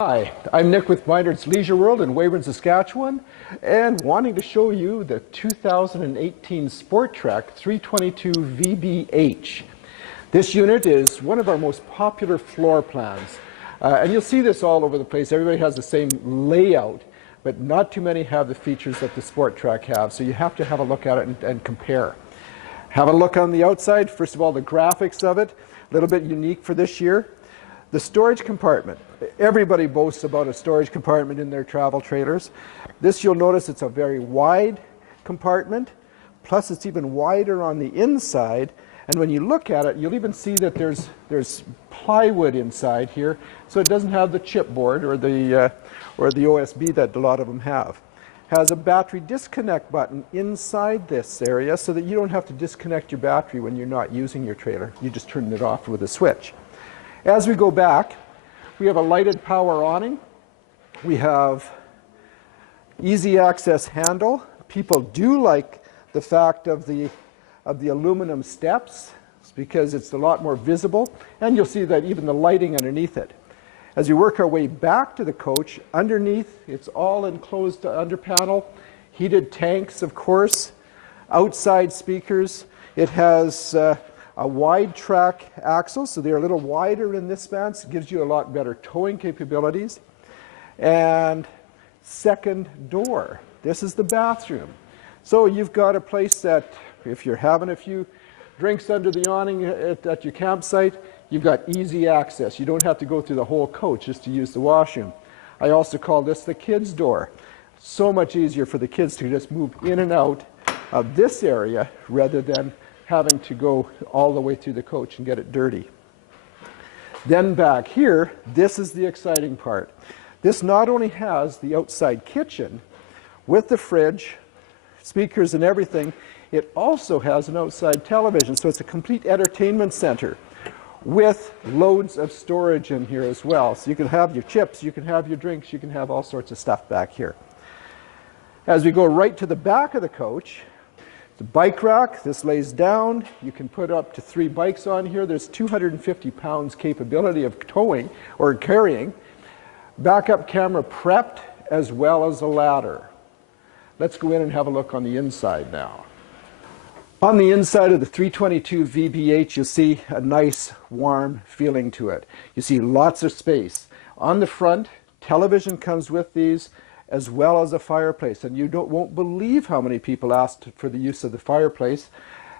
Hi, I'm Nick with Minard's Leisure World in Weyburn, Saskatchewan, and wanting to show you the 2018 Sporttrek 322 VBH. This unit is one of our most popular floor plans, and you'll see this all over the place. Everybody has the same layout, but not too many have the features that the Sporttrek have, so you have to have a look at it and compare. Have a look on the outside. First of all, the graphics of it, a little bit unique for this year. The storage compartment. Everybody boasts about a storage compartment in their travel trailers. This, you'll notice, it's a very wide compartment, plus it's even wider on the inside. And when you look at it, you'll even see that there's plywood inside here, so it doesn't have the chipboard or the OSB that a lot of them have. Has a battery disconnect button inside this area so that you don't have to disconnect your battery when you're not using your trailer. You just turn it off with a switch. As we go back, we have a lighted power awning. We have easy access handle. People do like the fact of the aluminum steps because it's a lot more visible, and you'll see that even the lighting underneath it. As we work our way back to the coach, underneath it's all enclosed under panel, heated tanks, of course, outside speakers. It has a wide track axle, so they're a little wider in this span, so it gives you a lot better towing capabilities. And second door. This is the bathroom. So you've got a place that if you're having a few drinks under the awning at your campsite, you've got easy access. You don't have to go through the whole coach just to use the washroom. I also call this the kids' door. So much easier for the kids to just move in and out of this area rather than having to go all the way through the coach and get it dirty. Then back here, this is the exciting part. This not only has the outside kitchen with the fridge, speakers and everything, it also has an outside television, so it's a complete entertainment center with loads of storage in here as well. So you can have your chips, you can have your drinks, you can have all sorts of stuff back here. As we go right to the back of the coach, the bike rack, this lays down. You can put up to 3 bikes on here. There's 250 pounds capability of towing or carrying. Backup camera prepped as well as a ladder. Let's go in and have a look on the inside now. On the inside of the 322 VBH, you'll see a nice warm feeling to it. You see lots of space. On the front, television comes with these, as well as a fireplace, and you won't believe how many people asked for the use of the fireplace.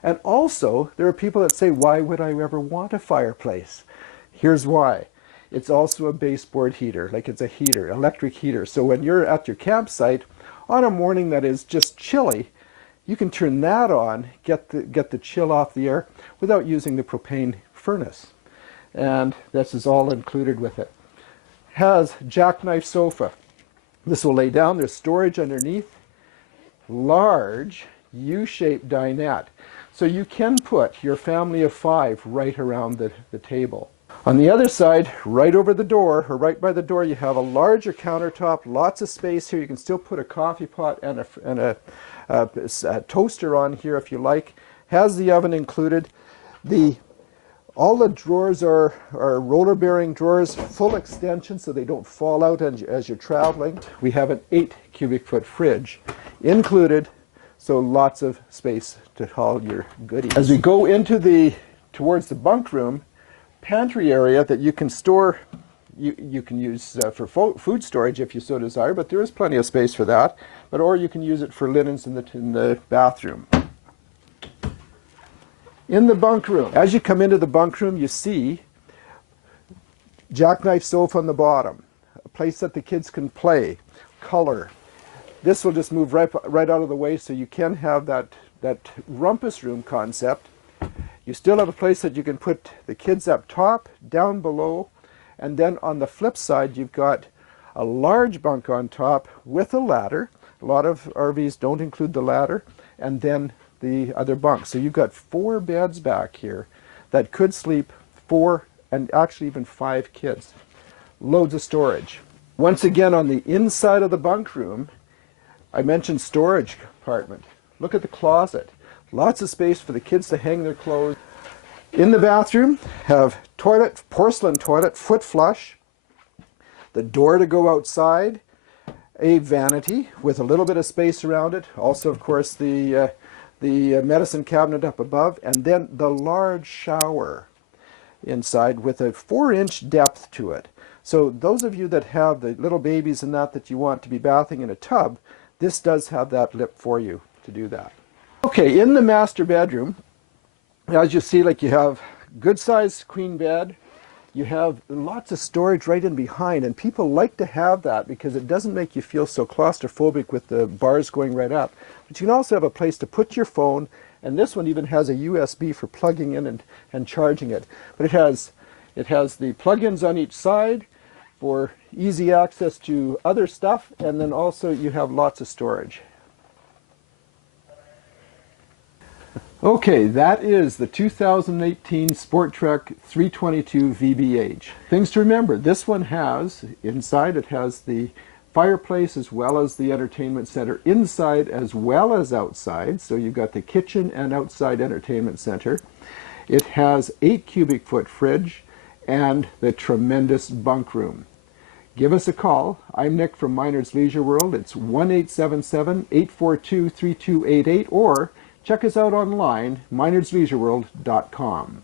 And also, there are people that say, why would I ever want a fireplace? Here's why. It's also a baseboard heater, like it's a heater, electric heater. So when you're at your campsite on a morning that is just chilly, you can turn that on, get the chill off the air without using the propane furnace. And this is all included with it. Has Jackknife Sofa. This will lay down. There's storage underneath. Large U-shaped dinette. So you can put your family of 5 right around the table. On the other side, right over the door, or right by the door, you have a larger countertop, lots of space here. You can still put a coffee pot and a toaster on here if you like. Has the oven included. All the drawers are roller bearing drawers, full extension so they don't fall out as you're traveling. We have an 8 cubic foot fridge included, so lots of space to haul your goodies. As we go into towards the bunk room, pantry area that you can store, you can use for food storage if you so desire, but there is plenty of space for that, or you can use it for linens in the bathroom. In the bunk room, as you come into the bunk room, you see Jackknife Sofa on the bottom, a place that the kids can play, color. This will just move right out of the way, so you can have that rumpus room concept. You still have a place that you can put the kids up top, down below, and then on the flip side, you've got a large bunk on top with a ladder. A lot of RVs don't include the ladder, and then the other bunk. So you've got 4 beds back here that could sleep 4 and actually even 5 kids. Loads of storage. Once again, on the inside of the bunk room, I mentioned storage compartment. Look at the closet. Lots of space for the kids to hang their clothes. In the bathroom, have toilet, porcelain toilet, foot flush. the door to go outside, a vanity with a little bit of space around it. Also, of course, the medicine cabinet up above, and then the large shower inside with a 4-inch depth to it. So those of you that have the little babies and that you want to be bathing in a tub, this does have that lip for you to do that. Okay, in the master bedroom, as you see, like, you have good sized queen bed. You have lots of storage right in behind, and people like to have that because it doesn't make you feel so claustrophobic with the bars going right up. But you can also have a place to put your phone, and this one even has a USB for plugging in and charging it. But it has the plug-ins on each side for easy access to other stuff, and then also you have lots of storage. Okay, that is the 2018 Sporttrek 322 VBH. Things to remember, this one has, inside it has the fireplace as well as the entertainment center, inside as well as outside. So you've got the kitchen and outside entertainment center. It has 8 cubic foot fridge and the tremendous bunk room. Give us a call. I'm Nick from Minard's Leisure World. It's 1-877-842-3288, or check us out online, minardsleisureworld.com.